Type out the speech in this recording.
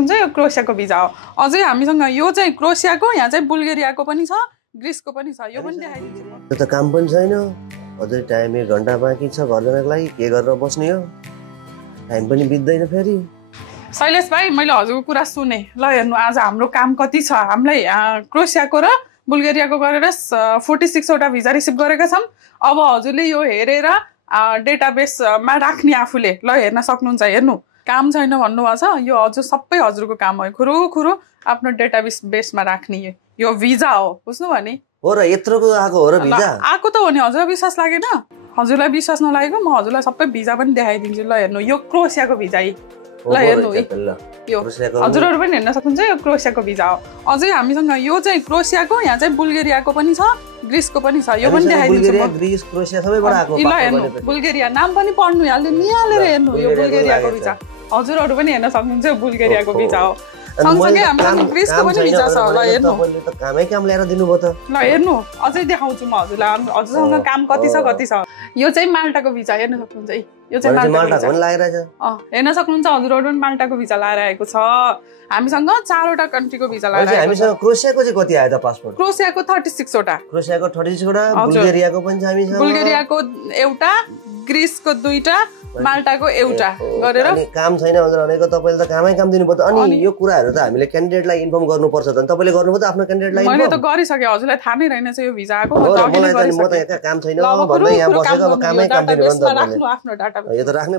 सक्नुहुन्छ यो क्रोएसियाको भिजा हो। अझै हामीसँग यो चाहिँ क्रोएसियाको, यहाँ चाहिँ बुल्गेरियाको पनि छ, ग्रिसको पनि छ। यो पनि देखाइदिन्छु म। त्यो त काम पनि छैन, अझै टाइम 1 घण्टा बाँकी छ घर जानको लागि। के गरेर बस्ने हो, टाइम पनि बित्दैन फेरि। शैलेश भाइ, मैले हजुरको कुरा सुने। ल हेर्नु, आज हाम्रो काम कति छ। हामीलाई क्रोएसियाको र बुल्गेरियाको गरेर 46 वटा भिजा रिसिभ गरेका छौँ। अब हजुरले यो हेरेर डेटाबेसमा राख्ने आफूले। ल हेर्न सक्नुहुन्छ। हेर्नु, काम छैन भन्नुभएको छ, यो हजुर सबै हजुरको काम हो। खुरुखुरु आफ्नो डेटाबेसमा राख्ने यो भिजा हो, बुझ्नुभयो नि? हो र यत्रोको आएको हो र भिजा? आएको त हो नि। हजुरलाई विश्वास लागेन? हजुरलाई विश्वास नलागेको म हजुरलाई सबै भिजा पनि देखाइदिन्छु। ल हेर्नु, यो क्रोएसियाको भिजा। ल हेर्नु, यो हजुरहरू पनि हेर्न सक्नुहुन्छ। यो क्रोएसियाको भिजा हो। अझै हामीसँग यो चाहिँ क्रोएसियाको, यहाँ चाहिँ बुल्गेरियाको पनि छ, ग्रिसको पनि छ। यो पनि देखाइदिन्छु म। ग्रिस, क्रोएसिया सबैबाट आएको। ल हेर्नु, बुल्गेरिया नाम पनि पढ्नु निहालेर हेर्नु। यो बुल्गेरियाको भिजा हजुरहरू पनि हेर्न सक्नुहुन्छ। यो बुल्गेरियाको भिजा हो। सँगसँगै हामीसँग ग्रिसको पनि भिजा छ। ल हेर्नु, तपाईले त कामै काम ल्याएर दिनुभयो त। ल हेर्नु, अझै देखाउँछु म हजुरलाई। हजुरसँग काम कति छ। यो चाहिँ माल्टाको भिजा हेर्न सक्नुहुन्छ। यो चाहिँ माल्टाको पनि लागेछ। हेर्न सक्नुहुन्छ। हजुरहरू पनि माल्टाको भिजा लाएर आएको छ। हामीसँग 4वटा कन्ट्रीको भिजा लाएर आएको छ। हामीसँग क्रोएसियाको चाहिँ कति आयो त पासपोर्ट? क्रोएसियाको 36 वटा। क्रोएसियाको 36 वटा, बुल्गेरियाको पनि छ हामीसँग। बुल्गेरियाको एउटा, ग्रिसको 2टा, माल्टाको एउटा गरेर। काम छैन भनेको तपाईले त कामै काम दिनुभयो त। अनि यो कुराहरु त हामीले क्यान्डिडेटलाई इन्फर्म गर्नुपर्छ त। तपाईले गर्नुभयो त आफ्नो क्यान्डिडेटलाई? मैले त गरिसके, हजुरलाई थाहा नै रहेनछ यो भिजा आएको। म त यहाँ काम छैन भन्दै यहाँ बसेको, अब कामै काम दिनु भन्दा आफ्नो डाटा यो त राख्ने